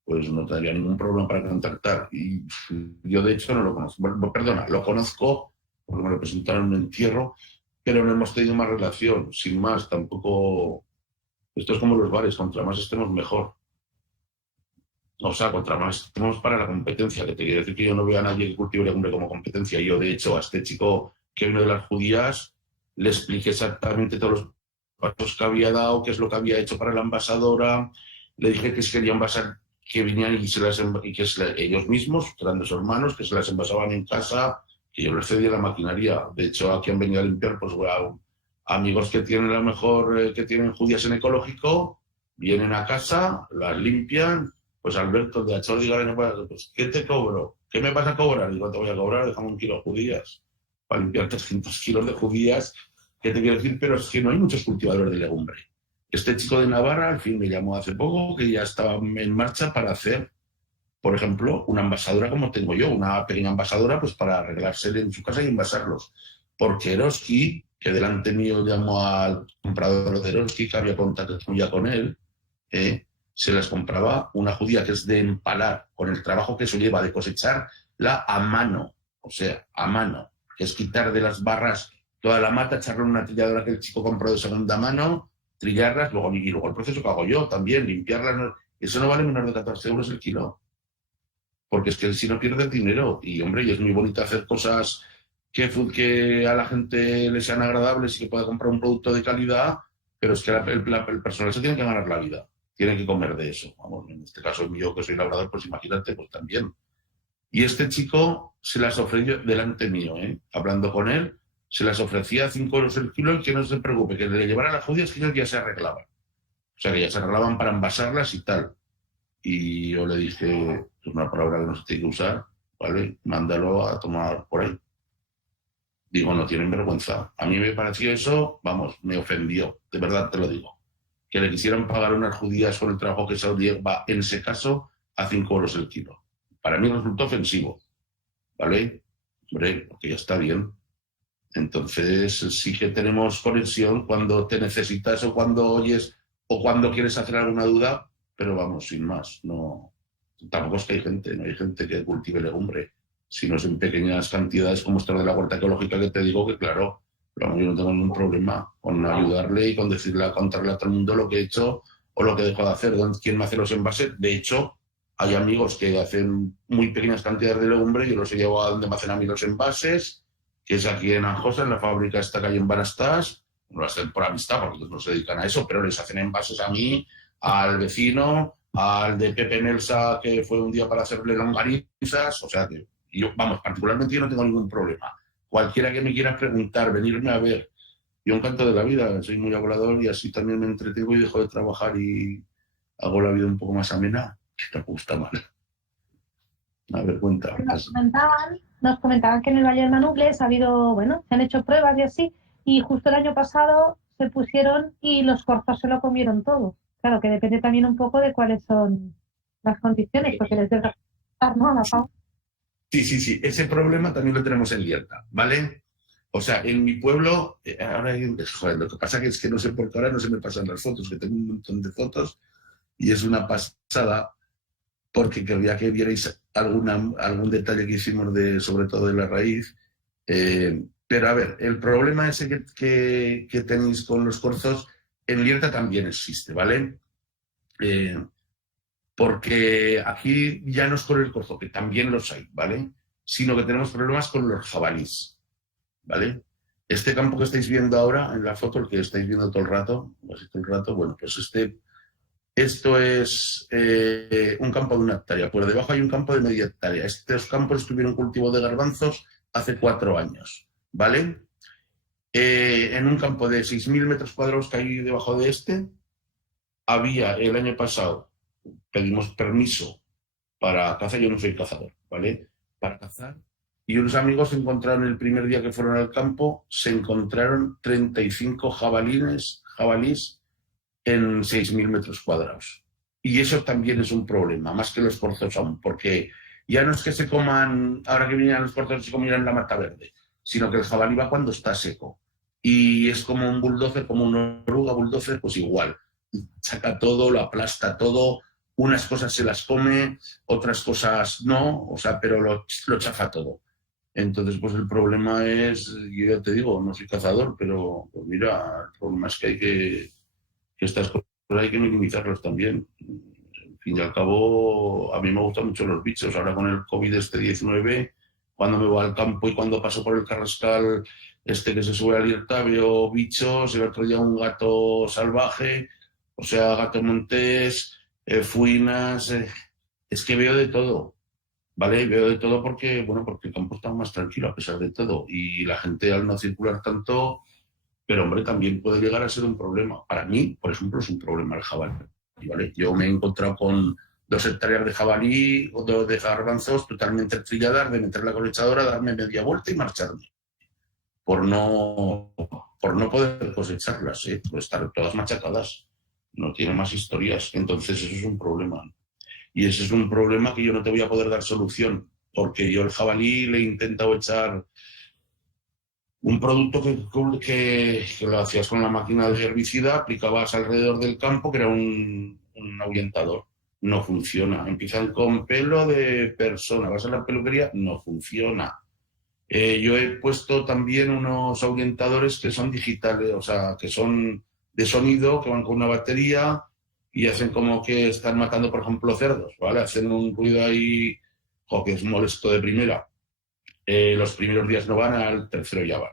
pues no tendría ningún problema para contactar. Y yo, de hecho, no lo conozco. Bueno, perdona, lo conozco porque me lo presentaron en un entierro, pero no hemos tenido más relación. Sin más, tampoco. Esto es como los bares, contra más estemos mejor. O sea, contra más estemos para la competencia, que te quiere decir que yo no veo a nadie que cultive legumbre como competencia. Yo, de hecho, a este chico que vino de las judías, le expliqué exactamente todos los pasos que había dado, qué es lo que había hecho para la envasadora. Le dije que si quería envasar, que vinieran y que ellos mismos, que eran de sus hermanos, que se las envasaban en casa, que yo les cedía la maquinaria. De hecho, aquí han venido a limpiar, pues, bueno, amigos que tienen a lo mejor, que tienen judías en ecológico, vienen a casa, las limpian. Pues Alberto de Achor, diga, pues, ¿qué te cobro? ¿Qué me vas a cobrar? Digo, te voy a cobrar, déjame 1 kilo de judías. Para limpiar 300 kilos de judías. ¿Qué te quiero decir? Pero es que no hay muchos cultivadores de legumbre. Este chico de Navarra, al fin, me llamó hace poco, que ya estaba en marcha para hacer, por ejemplo, una envasadora como tengo yo, una pequeña envasadora, pues para arreglarse en su casa y envasarlos. Porque Eroski, que delante mío llamó al comprador de Eroski, que había contacto ya con él, ¿eh? Se las compraba una judía que es de empalar, con el trabajo que eso lleva de cosecharla a mano, o sea, a mano, que es quitar de las barras toda la mata, echarle una trilladora que el chico compró de segunda mano, trillarlas, y luego el proceso que hago yo también, limpiarlas. Eso no vale menos de 14 euros el kilo, porque es que si no pierdes dinero. Y hombre, y es muy bonito hacer cosas que a la gente le sean agradables y que pueda comprar un producto de calidad, pero es que el personal se tiene que ganar la vida, tiene que comer de eso. Vamos, en este caso yo que soy labrador, pues imagínate, pues también. Y este chico se las ofreció delante mío, hablando con él, se las ofrecía a 5 euros el kilo y que no se preocupe, que le llevara a las judías que ellos ya se arreglaban. O sea, que ya se arreglaban para envasarlas y tal. Y yo le dije, es una palabra que no se tiene que usar, ¿vale? Mándalo a tomar por ahí. Digo, no tienen vergüenza. A mí me pareció eso, vamos, me ofendió, de verdad te lo digo. Que le quisieran pagar unas judías por el trabajo que se lleva, en ese caso, a 5 euros el kilo. Para mí resultó ofensivo, ¿vale? Hombre, porque ya está bien. Entonces, sí que tenemos conexión cuando te necesitas o cuando oyes o cuando quieres hacer alguna duda, pero vamos, sin más. No, tampoco es que hay gente, no hay gente que cultive legumbre, sino es en pequeñas cantidades como esta de la huerta ecológica que te digo que, claro, pero yo no tengo ningún problema con ayudarle y con decirle, contarle a todo el mundo lo que he hecho o lo que dejo de hacer, quién me hace los envases. De hecho, hay amigos que hacen muy pequeñas cantidades de legumbre, yo los he llevado a donde me hacen a mí los envases, que es aquí en Anjosa, en la fábrica esta que hay en Banastás. No lo hacen por amistad porque ellos no se dedican a eso, pero les hacen envases a mí, al vecino, al de Pepe Melsa, que fue un día para hacerle longanizas. O sea que yo, vamos, particularmente yo no tengo ningún problema. Cualquiera que me quiera preguntar, venirme a ver, yo encanto de la vida, soy muy hablador y así también me entretengo y dejo de trabajar y hago la vida un poco más amena, que tampoco está mal. A ver, cuenta. Nos comentaban nos comentaban que en el Valle del Manubrio ha habido, bueno, se han hecho pruebas y así, y justo el año pasado se pusieron y los corzos se lo comieron todo. Claro, que depende también un poco de cuáles son las condiciones, porque les debe dar, ¿no?, a la fauna. Sí. Ese problema también lo tenemos en Lierta, ¿vale? O sea, en mi pueblo, ahora joder, lo que pasa es que no sé por qué ahora no se me pasan las fotos, que tengo un montón de fotos y es una pasada, porque querría que vierais algún detalle que hicimos sobre todo de la raíz. Pero a ver, el problema ese que tenéis con los corzos, en Lierta también existe, ¿vale? Porque aquí ya no es con el corzo, que también los hay, ¿vale? Sino que tenemos problemas con los jabalíes, ¿vale? Este campo que estáis viendo ahora, en la foto, el que estáis viendo todo el rato, bueno, pues esto es un campo de 1 hectárea. Por debajo hay un campo de media hectárea. Estos campos estuvieron cultivo de garbanzos hace 4 años, ¿vale? En un campo de 6.000 metros cuadrados que hay debajo de había el año pasado, pedimos permiso para cazar, yo no soy cazador, ¿vale? Para cazar. Y unos amigos encontraron el primer día que fueron al campo, se encontraron 35 jabalís en 6.000 metros cuadrados. Y eso también es un problema, más que los corzos aún, porque ya no es que se coman, ahora que vinieran los corzos, se comieran la mata verde, sino que el jabalí va cuando está seco. Y es como un bulldozer, como una oruga bulldozer, pues igual. Saca todo, lo aplasta todo, unas cosas se las come, otras cosas no, o sea, pero lo chafa todo. Entonces, pues el problema es, yo ya te digo, no soy cazador, pero pues mira, el problema es que estas cosas hay que minimizarlas también. Al fin y al cabo, a mí me gustan mucho los bichos. Ahora con el COVID-19, cuando me voy al campo y cuando paso por el carrascal que se sube a Lierta, veo bichos, el otro día un gato salvaje, o sea, gato montés, fuinas, es que veo de todo, ¿vale? Veo de todo porque el campo está más tranquilo a pesar de todo y la gente al no circular tanto, pero hombre, también puede llegar a ser un problema. Para mí, por ejemplo, es un problema el jabalí, ¿vale? Yo me he encontrado con 2 hectáreas de jabalí o de garbanzos totalmente trilladas, de meter la cosechadora, darme media vuelta y marcharme, por no poder cosecharlas, por estar todas machacadas. No tiene más historias. Entonces eso es un problema. Y ese es un problema que yo no te voy a poder dar solución, porque yo el jabalí le he intentado echar un producto que lo hacías con la máquina de herbicida, aplicabas alrededor del campo, que era un ahuyentador. No funciona. Empiezan con pelo de persona. Vas a la peluquería, no funciona. Yo he puesto también unos ahuyentadores que son digitales, o sea, que son de sonido, que van con una batería y hacen como que están matando, por ejemplo, cerdos, ¿vale? Hacen un ruido ahí, que es molesto de primera. Los primeros días no van, al tercero ya van,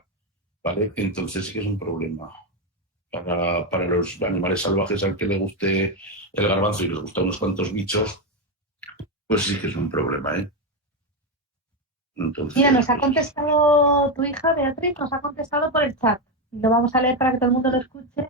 ¿vale? Entonces sí que es un problema. Para los animales salvajes al que le guste el garbanzo y les gustan unos cuantos bichos, pues sí que es un problema, ¿eh? Entonces, mira, nos ha contestado tu hija, Beatriz, nos ha contestado por el chat. Lo vamos a leer para que todo el mundo lo escuche.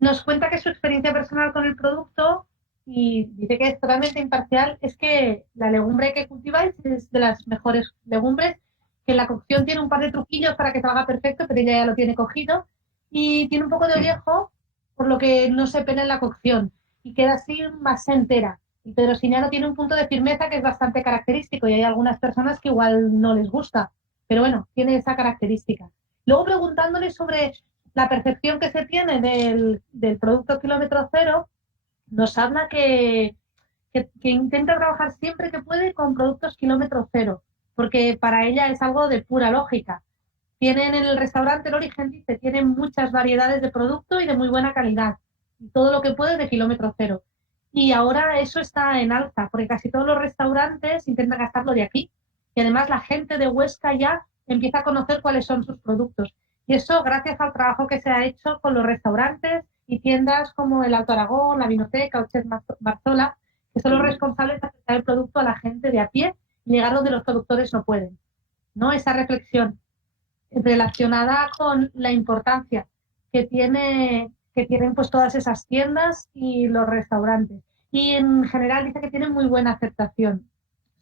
Nos cuenta que su experiencia personal con el producto, y dice que es totalmente imparcial, es que la legumbre que cultiváis es de las mejores legumbres, que la cocción tiene un par de truquillos para que salga perfecto, pero ella ya lo tiene cogido, y tiene un poco de ollejo, por lo que no se pela en la cocción, y queda así más entera. El pedrosinado tiene un punto de firmeza que es bastante característico, y hay algunas personas que igual no les gusta, pero bueno, tiene esa característica. Luego preguntándole sobre la percepción que se tiene del producto kilómetro cero, nos habla que intenta trabajar siempre que puede con productos kilómetro cero, porque para ella es algo de pura lógica. Tienen en el restaurante El Origen, dice, tienen muchas variedades de producto y de muy buena calidad. Y todo lo que puede de kilómetro cero. Y ahora eso está en alza, porque casi todos los restaurantes intentan gastarlo de aquí. Y además la gente de Huesca ya empieza a conocer cuáles son sus productos. Y eso gracias al trabajo que se ha hecho con los restaurantes y tiendas como el Alto Aragón, la Vinoteca o Chef Barzola, que son los responsables de acercar el producto a la gente de a pie y llegar donde los productores no pueden, ¿no? Esa reflexión relacionada con la importancia que tienen pues todas esas tiendas y los restaurantes. Y en general dice que tienen muy buena aceptación,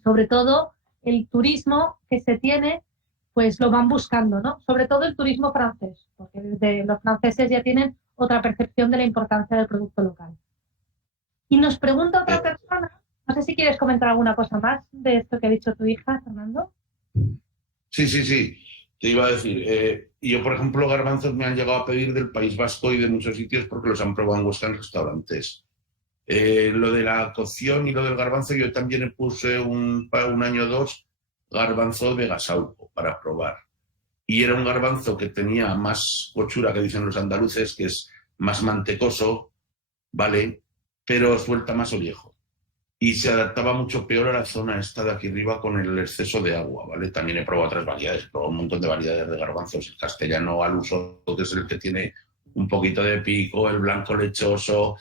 sobre todo el turismo que se tiene, pues lo van buscando, ¿no? Sobre todo el turismo francés, porque desde los franceses ya tienen otra percepción de la importancia del producto local. Y nos pregunta otra persona, no sé si quieres comentar alguna cosa más de esto que ha dicho tu hija, Fernando. Sí. Te iba a decir, yo, por ejemplo, garbanzos me han llegado a pedir del País Vasco y de muchos sitios porque los han probado en Huesca en restaurantes. Lo de la cocción y lo del garbanzo, yo también puse un año o dos garbanzo de Gasauco para probar. Y era un garbanzo que tenía más cochura, que dicen los andaluces, que es más mantecoso, ¿vale? Pero suelta más ollejo. Y se adaptaba mucho peor a la zona esta de aquí arriba con el exceso de agua, ¿vale? También he probado otras variedades, he probado un montón de variedades de garbanzos. El castellano al uso, que es el que tiene un poquito de pico, el blanco lechoso.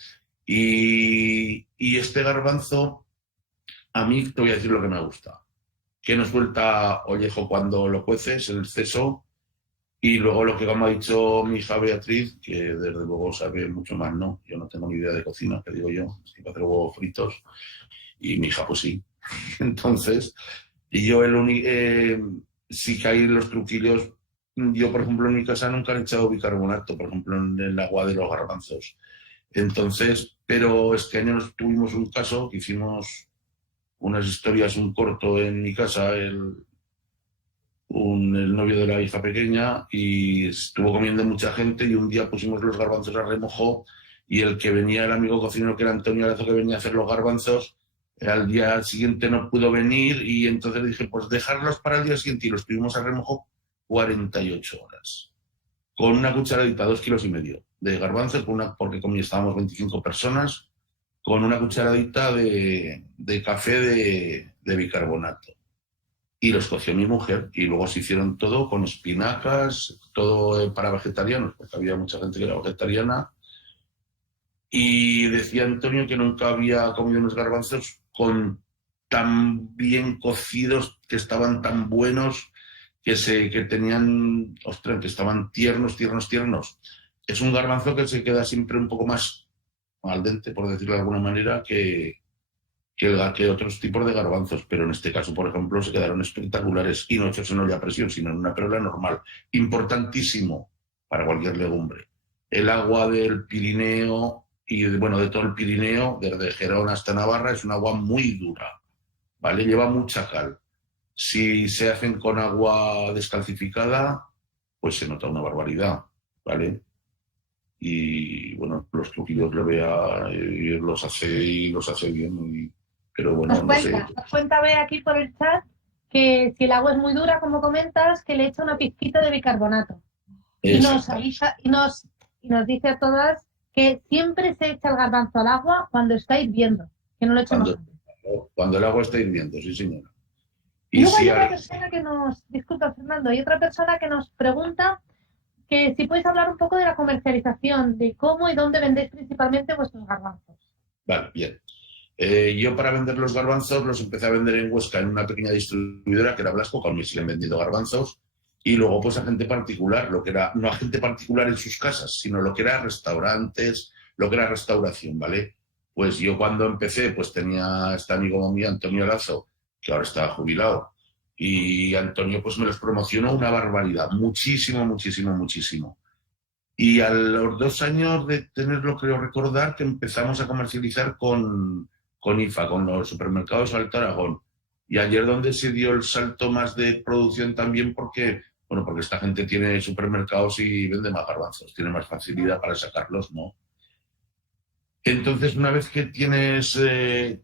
Y este garbanzo, a mí te voy a decir lo que me gusta. Que no suelta ollejo cuando lo cueces, el exceso. Y luego lo que, como ha dicho mi hija Beatriz, que desde luego sabe mucho más, ¿no? Yo no tengo ni idea de cocina, que digo yo, estoy para hacer huevos fritos. Y mi hija, pues sí. Entonces, y yo sí que hay los truquillos. Yo, por ejemplo, en mi casa nunca he echado bicarbonato, por ejemplo, en el agua de los garbanzos. Entonces, pero este año tuvimos un caso que hicimos unas historias, un corto en mi casa, el novio de la hija pequeña, y estuvo comiendo mucha gente y un día pusimos los garbanzos a remojo y el que venía, el amigo cocinero que era Antonio Arazo, que venía a hacer los garbanzos, al día siguiente no pudo venir y entonces dije, pues dejarlos para el día siguiente, y los tuvimos a remojo 48 horas. Con una cucharadita, 2,5 kilos de garbanzos, porque estábamos 25 personas, con una cucharadita de café de bicarbonato. Y los coció mi mujer y luego se hicieron todo con espinacas, todo para vegetarianos, porque había mucha gente que era vegetariana. Y decía Antonio que nunca había comido unos garbanzos con tan bien cocidos, que estaban tan buenos, que tenían, ostras, que estaban tiernos. Es un garbanzo que se queda siempre un poco más al dente, por decirlo de alguna manera, que otros tipos de garbanzos, pero en este caso, por ejemplo, se quedaron espectaculares y no hechos en olla a presión, sino en una perola normal. Importantísimo para cualquier legumbre. El agua del Pirineo y, bueno, de todo el Pirineo, desde Gerona hasta Navarra, es un agua muy dura, ¿vale? Lleva mucha cal. Si se hacen con agua descalcificada, pues se nota una barbaridad, ¿vale? Y, bueno, los truquillos le vea y los hace bien. Pero bueno, no sé. Nos cuenta Bea aquí por el chat que si el agua es muy dura, como comentas, que le echa una pizquita de bicarbonato. Y nos avisa y nos dice a todas que siempre se echa el garbanzo al agua cuando está hirviendo, que no lo echemos antes. Cuando el agua está hirviendo, sí, señora. Y luego hay otra persona que disculpa, Fernando, hay otra persona que nos pregunta que si puedes hablar un poco de la comercialización, de cómo y dónde vendéis principalmente vuestros garbanzos. Vale, bien. Yo, para vender los garbanzos, los empecé a vender en Huesca en una pequeña distribuidora que era Blasco, que a mí sí le han vendido garbanzos, y luego pues a gente particular, lo que era, no a gente particular en sus casas, sino lo que era restaurantes, lo que era restauración, ¿vale? Pues yo cuando empecé, pues tenía este amigo mío, Antonio Lazo, que ahora está jubilado, y Antonio pues me los promocionó una barbaridad, muchísimo. Y a los 2 años de tenerlo, creo recordar, que empezamos a comercializar con IFA, con los supermercados Alto Aragón. Y ayer donde se dio el salto más de producción también, porque esta gente tiene supermercados y vende más garbanzos, tiene más facilidad para sacarlos, ¿no? Entonces, una vez que tienes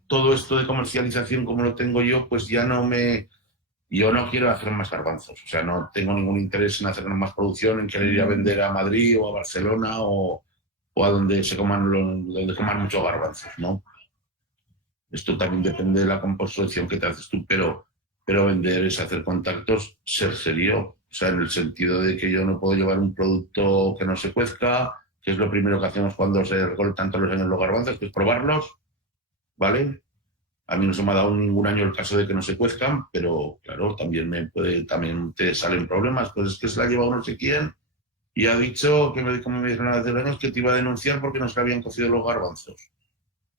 todo esto de comercialización como lo tengo yo, pues yo no quiero hacer más garbanzos. O sea, no tengo ningún interés en hacer más producción, en querer ir a vender a Madrid o a Barcelona o a donde donde coman muchos garbanzos, ¿no? Esto también depende de la composición que te haces tú, pero vender es hacer contactos, ser serio. O sea, en el sentido de que yo no puedo llevar un producto que no se cuezca, que es lo primero que hacemos cuando se recolectan todos los años los garbanzos, que es probarlos, ¿vale? A mí no se me ha dado ningún año el caso de que no se cuezcan, pero claro, también te salen problemas. Pues es que se la ha llevado no sé quién y ha dicho, como me dijeron hace años, que te iba a denunciar porque no se habían cocido los garbanzos.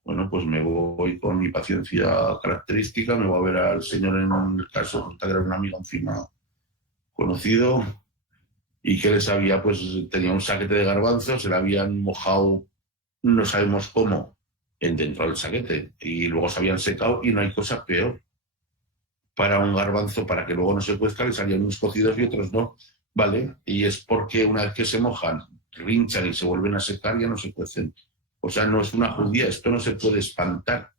Bueno, pues me voy con mi paciencia característica, me voy a ver al señor en el caso, que era un amigo encima conocido, y que les había, pues tenía un saquete de garbanzos, se le habían mojado, no sabemos cómo, dentro del saquete, y luego se habían secado, y no hay cosa peor para un garbanzo, para que luego no se cuezca, le salían unos cocidos y otros no, ¿vale? Y es porque una vez que se mojan, rinchan y se vuelven a secar, ya no se cuecen. O sea, no es una judía, esto no se puede espantar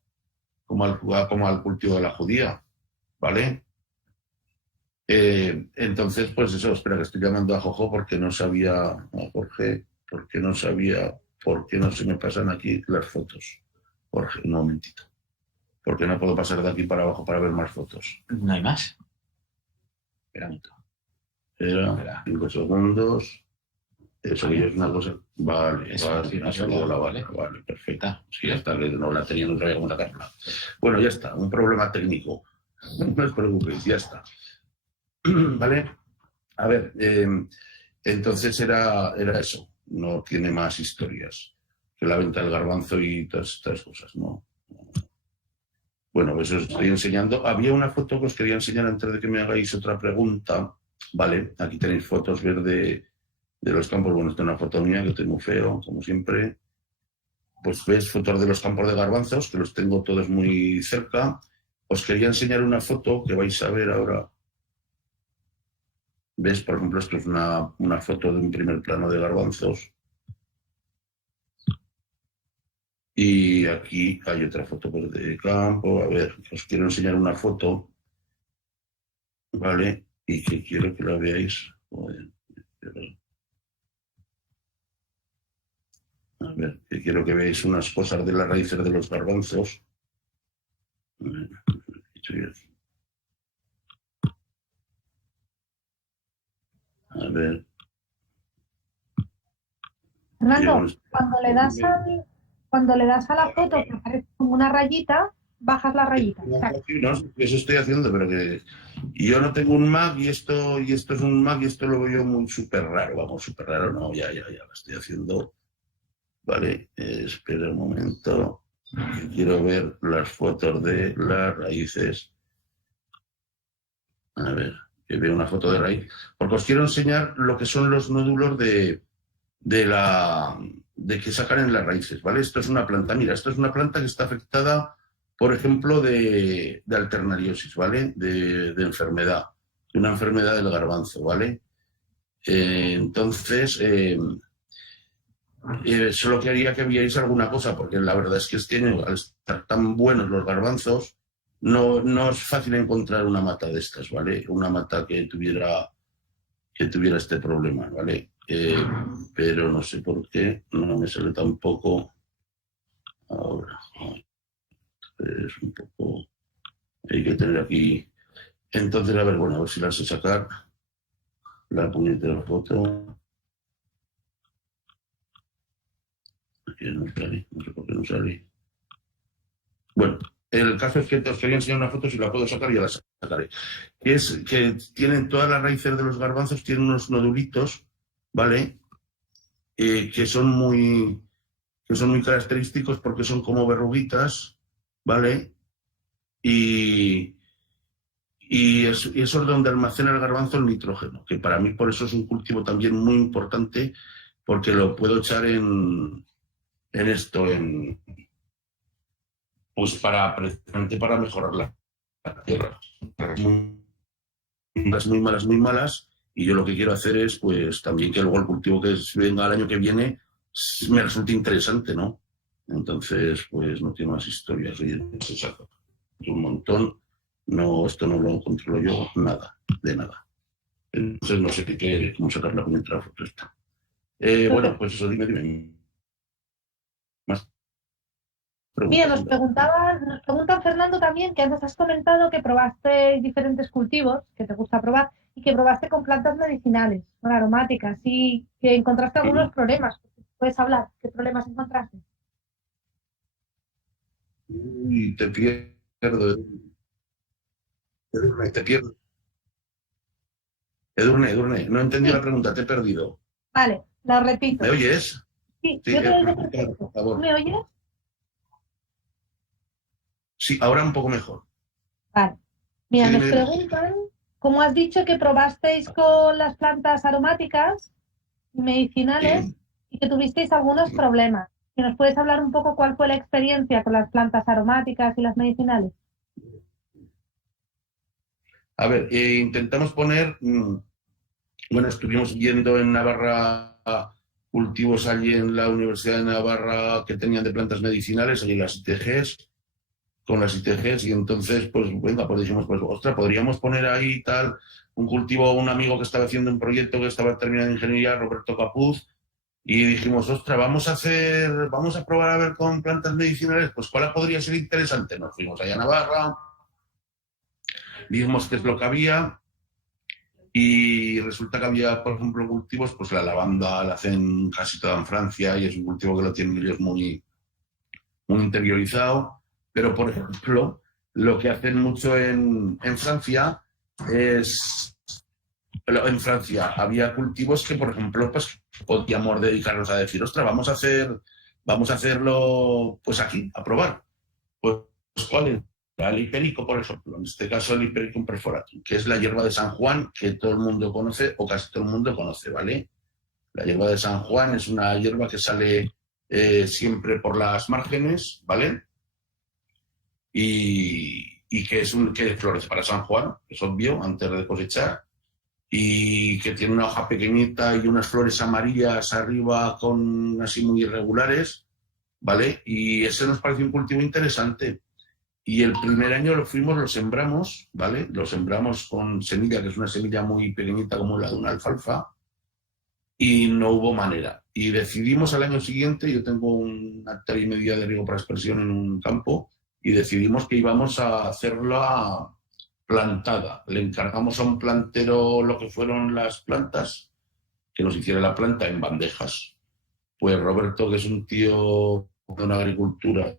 como al cultivo de la judía, ¿vale? Entonces, pues eso, espera, que estoy llamando a Jojo porque no sabía, a Jorge, porque no sabía por qué no se me pasan aquí las fotos. Jorge, un momentito. Porque no puedo pasar de aquí para abajo para ver más fotos. No hay más. Espera un momento. Espera, 5 segundos. Eso Vale. ya es una cosa. Vale, Eso, vale, sí, ha salido la vale. vale, perfecto. Sí, ya está, que no la tenía, no sabía cómo sacarla. Bueno, ya está, un problema técnico. No os preocupéis, ya está. ¿Vale? A ver, entonces era eso, no tiene más historias que la venta del garbanzo y todas estas cosas, ¿no? Bueno, eso os estoy enseñando. Había una foto que os quería enseñar antes de que me hagáis otra pregunta. Vale, aquí tenéis fotos de los campos. Bueno, esta es una foto mía que estoy muy feo, como siempre. Pues ves fotos de los campos de garbanzos, que los tengo todos muy cerca. Os quería enseñar una foto que vais a ver ahora. ¿Ves? Por ejemplo, esto es una foto de un primer plano de garbanzos. Y aquí hay otra foto pues, de campo. A ver, os quiero enseñar una foto, ¿vale? Y que quiero que la veáis. A ver, que quiero que veáis unas cosas de las raíces de los garbanzos. A ver. Fernando, cuando le das a la foto que aparece como una rayita, bajas la rayita. No, eso estoy haciendo, pero que yo no tengo un Mac y esto es un Mac y esto lo veo muy súper raro, vamos, súper raro, no, ya lo estoy haciendo. Vale, espera un momento, que quiero ver las fotos de las raíces. A ver, que veo una foto de raíz, porque os quiero enseñar lo que son los nódulos de que sacan en las raíces, ¿vale? Esto es una planta, mira, esto es una planta que está afectada, por ejemplo, de alternariosis, ¿vale? De enfermedad, de una enfermedad del garbanzo, ¿vale? Entonces, solo quería que vierais alguna cosa, porque la verdad es que al estar tan buenos los garbanzos, no es fácil encontrar una mata de estas, ¿vale? Una mata que tuviera este problema, ¿vale? Pero no sé por qué no me sale tampoco ahora. Es un poco... Hay que tener aquí... Entonces, a ver, bueno, a ver si la sé sacar. La puñetera foto. Aquí no sale, no sé por qué no sale. Bueno, el caso es que os quería enseñar una foto, si la puedo sacar ya la sacaré. Es que tienen todas las raíces de los garbanzos, tienen unos nodulitos, ¿vale? Que son muy característicos porque son como verruguitas, ¿vale? Y eso es donde almacena el garbanzo el nitrógeno, que para mí por eso es un cultivo también muy importante, porque lo puedo echar pues precisamente para mejorar la tierra. Muy malas, y yo lo que quiero hacer es pues también que luego el cultivo que venga el año que viene me resulte interesante, ¿no? Entonces, pues no tiene más historias, un montón. No, esto no lo controlo yo, nada, de nada. Entonces no sé cómo sacar la puñetera foto esta. Bueno, pues eso, dime. Más Mira, nos preguntan Fernando también que antes has comentado que probaste diferentes cultivos que te gusta probar y que probaste con plantas medicinales, con aromáticas y que encontraste algunos problemas. ¿Puedes hablar? ¿Qué problemas encontraste? Y te pierdo. Te pierdo. Edurne, no entendí la pregunta, te he perdido. Vale, la repito. ¿Me oyes? Sí, yo te oigo perfecto. Por favor. ¿Me oyes? Sí, ahora un poco mejor. Vale. Mira, Sí, nos dime. preguntan, ¿cómo has dicho que probasteis con las plantas aromáticas y medicinales Sí. y que tuvisteis algunos problemas? ¿Que nos puedes hablar un poco cuál fue la experiencia con las plantas aromáticas y las medicinales? A ver, intentamos poner, bueno, estuvimos viendo en Navarra cultivos allí en la Universidad de Navarra que tenían de plantas medicinales, allí las ITGs, con las ITGs, y entonces, pues, venga, pues dijimos, pues, ostras, podríamos poner ahí tal, un cultivo, un amigo que estaba haciendo un proyecto que estaba terminando ingeniería, Roberto Capuz, y dijimos, ostras, vamos a probar a ver con plantas medicinales, pues, ¿cuál podría ser interesante? Nos fuimos allá a Navarra, vimos qué es lo que había, y resulta que había, por ejemplo, cultivos, pues la lavanda la hacen casi toda en Francia y es un cultivo que lo tienen ellos muy interiorizado. Pero, por ejemplo, lo que hacen mucho en Francia es... En Francia había cultivos que, por ejemplo, pues podíamos dedicarnos a decir, ostras, vamos a hacerlo pues aquí, a probar. Pues, ¿cuál es? El hipérico, por ejemplo, en este caso el Hipericum perforatum, que es la hierba de San Juan que todo el mundo conoce o casi todo el mundo conoce, ¿vale? La hierba de San Juan es una hierba que sale siempre por las márgenes, ¿vale? Y que florece para San Juan, es obvio, antes de cosechar, y que tiene una hoja pequeñita y unas flores amarillas arriba con así muy irregulares, ¿vale? Y ese nos parece un cultivo interesante. Y el primer año lo sembramos, ¿vale? Lo sembramos con semilla, que es una semilla muy pequeñita como la de una alfalfa, y no hubo manera. Y decidimos al año siguiente, yo tengo una hectárea y media de riego para expresión en un campo, y decidimos que íbamos a hacerla plantada. Le encargamos a un plantero lo que fueron las plantas, que nos hiciera la planta en bandejas. Pues Roberto, que es un tío de una agricultura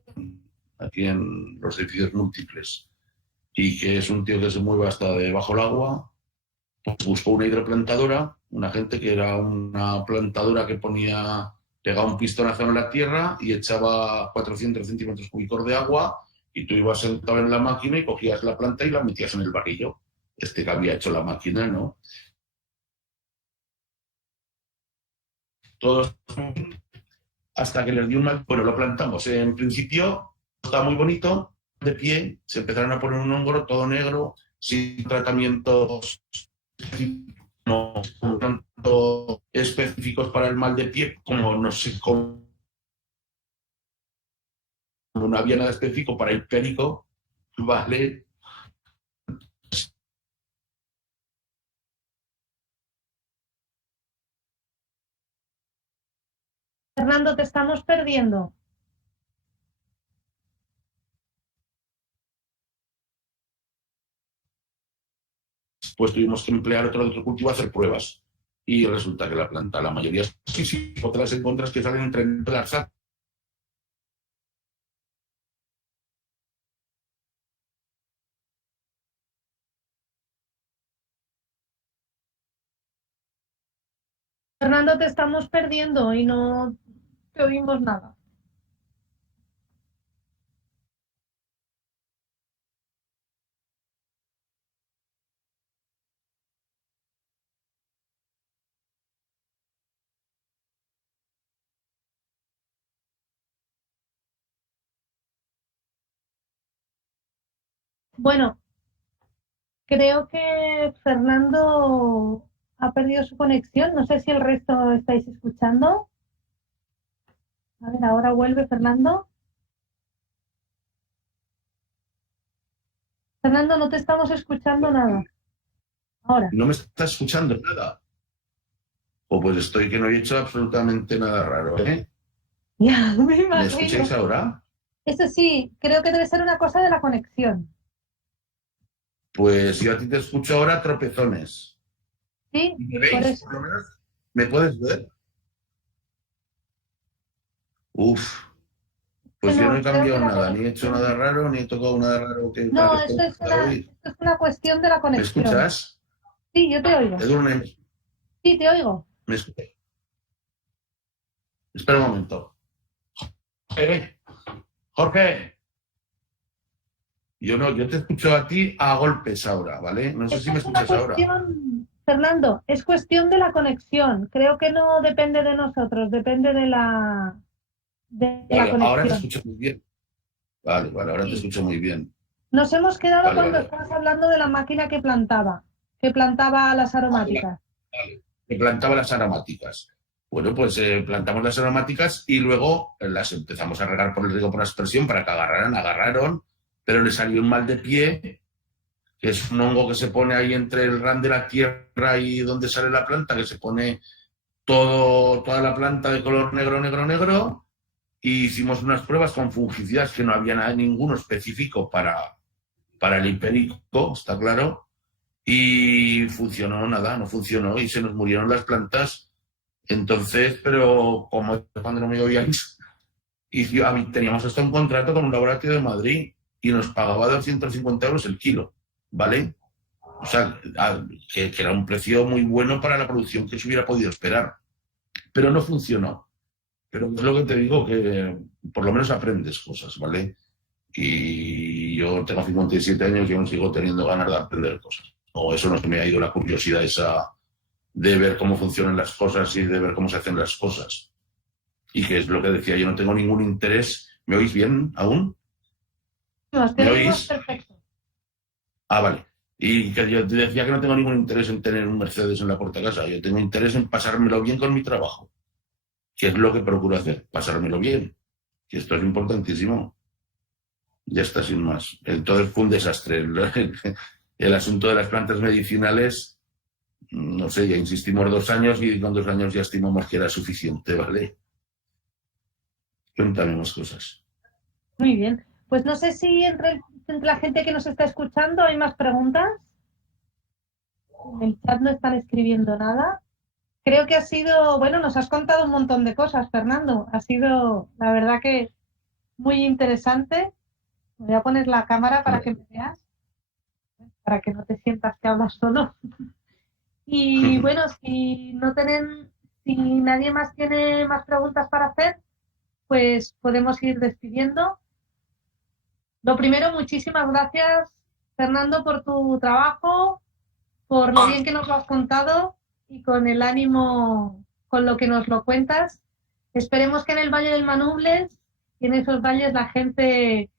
aquí en los edificios múltiples, y que es un tío que se mueve hasta debajo del agua, pues buscó una hidroplantadora, una gente que era una plantadora que pegaba un pistonazo en la tierra y echaba 400 centímetros cúbicos de agua, y tú ibas sentado en la máquina y cogías la planta y la metías en el barrillo. Este que había hecho la máquina, ¿no? Todos hasta que les dio un mal... Bueno, lo plantamos. En principio estaba muy bonito, de pie, se empezaron a poner un hongro todo negro, sin tratamientos no tanto específicos para el mal de pie, como no sé cómo no había nada específico para el périco, ¿vale? Fernando, te estamos perdiendo. Pues tuvimos que emplear otro cultivo a hacer pruebas. Y resulta que la planta, la mayoría, sí, otras encuentras que salen entre las... Fernando, te estamos perdiendo y no te oímos nada. Bueno, creo que Fernando ha perdido su conexión. No sé si el resto estáis escuchando. A ver, ahora vuelve Fernando. Fernando, no te estamos escuchando nada. Ahora. No me está escuchando nada. O pues estoy que no he hecho absolutamente nada raro, ¿eh? Ya, me ¿Me imagino. escucháis ahora? Eso sí, creo que debe ser una cosa de la conexión. Pues yo a ti te escucho ahora tropezones. Sí, ¿Me por veis? eso. Por lo menos, ¿me puedes ver? Uf, Que pues yo no no, he creo que cambiado la nada, ni he hecho nada conexión. raro, ni he tocado nada raro que para No, que pueda oír. esto es una cuestión de la ¿Me conexión. escuchas? Sí, yo te oigo. Edurne, Sí, te oigo. ¿me escuchas? Espera un momento. Jorge, Yo no, yo te escucho a ti a golpes ahora, ¿vale? No sé si Esta me es una escuchas ahora. cuestión, Fernando, es cuestión de la conexión. Creo que no depende de nosotros, depende de la Vale, ahora te conexión. escucho muy bien. Vale, vale, ahora te Sí. escucho muy bien. Nos hemos quedado Vale, cuando vale. estabas hablando de la máquina que plantaba las Vale, aromáticas. vale. Que plantaba las aromáticas. Bueno, pues plantamos las aromáticas y luego las empezamos a regar por el riego por aspersión para que agarraron, pero le salió un mal de pie, que es un hongo que se pone ahí entre el ran de la tierra y donde sale la planta, que se pone toda la planta de color negro, negro, negro, y hicimos unas pruebas con fungicidas que no había nada, ninguno específico para el hipérico, está claro, y funcionó nada, no funcionó y se nos murieron las plantas. Entonces, pero como cuando no me oíais, y teníamos hasta un contrato con un laboratorio de Madrid y nos pagaba 250 euros el kilo, ¿vale? O sea, que era un precio muy bueno para la producción que se hubiera podido esperar, pero no funcionó. Pero es lo que te digo, que por lo menos aprendes cosas, ¿vale? Y yo tengo 57 años y aún sigo teniendo ganas de aprender cosas. O eso no se me ha ido la curiosidad esa de ver cómo funcionan las cosas y de ver cómo se hacen las cosas. Y que es lo que decía, yo no tengo ningún interés. ¿Me oís bien aún? Nos ¿Me oímos oís? perfecto. Ah, vale. Y que yo te decía que no tengo ningún interés en tener un Mercedes en la puerta de casa. Yo tengo interés en pasármelo bien con mi trabajo, que es lo que procuro hacer, pasármelo bien. Y esto es importantísimo. Ya está, sin más. Entonces fue un desastre. El asunto de las plantas medicinales, no sé, ya insistimos 2 años y con 2 años ya estimamos que era suficiente, ¿vale? Cuéntame más cosas. Muy bien. Pues no sé si entre la gente que nos está escuchando hay más preguntas. En el chat no están escribiendo nada. Creo que ha sido, bueno, nos has contado un montón de cosas, Fernando. Ha sido, la verdad que muy interesante. Voy a poner la cámara para que me veas, para que no te sientas que hablas solo. Y bueno, si nadie más tiene más preguntas para hacer, pues podemos ir despidiendo. Lo primero, muchísimas gracias, Fernando, por tu trabajo, por lo bien que nos lo has contado y con el ánimo con lo que nos lo cuentas. Esperemos que en el Valle del Manubles y en esos valles la gente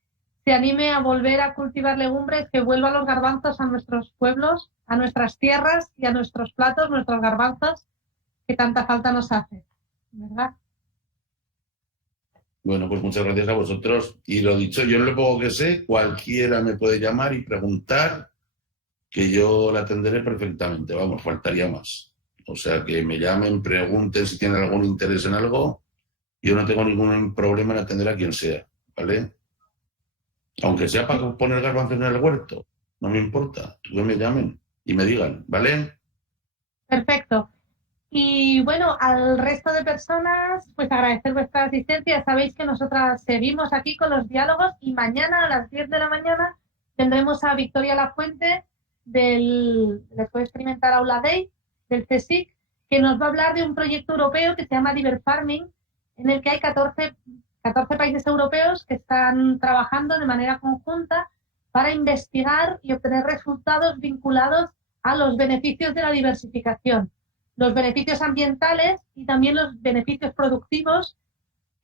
se anime a volver a cultivar legumbres, que vuelvan los garbanzos a nuestros pueblos, a nuestras tierras y a nuestros platos, nuestros garbanzos, que tanta falta nos hace, ¿verdad? Bueno, pues muchas gracias a vosotros. Y lo dicho, yo en lo poco que sé, cualquiera me puede llamar y preguntar, que yo la atenderé perfectamente. Vamos, faltaría más. O sea, que me llamen, pregunten si tienen algún interés en algo. Yo no tengo ningún problema en atender a quien sea, ¿vale? Aunque sea para poner garbanzos en el huerto, no me importa. Que me llamen y me digan, ¿vale? Perfecto. Y bueno, al resto de personas, pues agradecer vuestra asistencia. Sabéis que nosotras seguimos aquí con los diálogos y mañana a las 10 de la mañana tendremos a Victoria Lafuente del Después Experimentar Aula Day, del CSIC, que nos va a hablar de un proyecto europeo que se llama Diver Farming, en el que hay 14 países europeos que están trabajando de manera conjunta para investigar y obtener resultados vinculados a los beneficios de la diversificación, los beneficios ambientales y también los beneficios productivos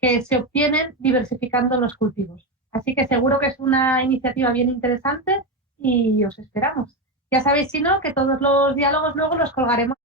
que se obtienen diversificando los cultivos. Así que seguro que es una iniciativa bien interesante y os esperamos. Ya sabéis, si no, que todos los diálogos luego los colgaremos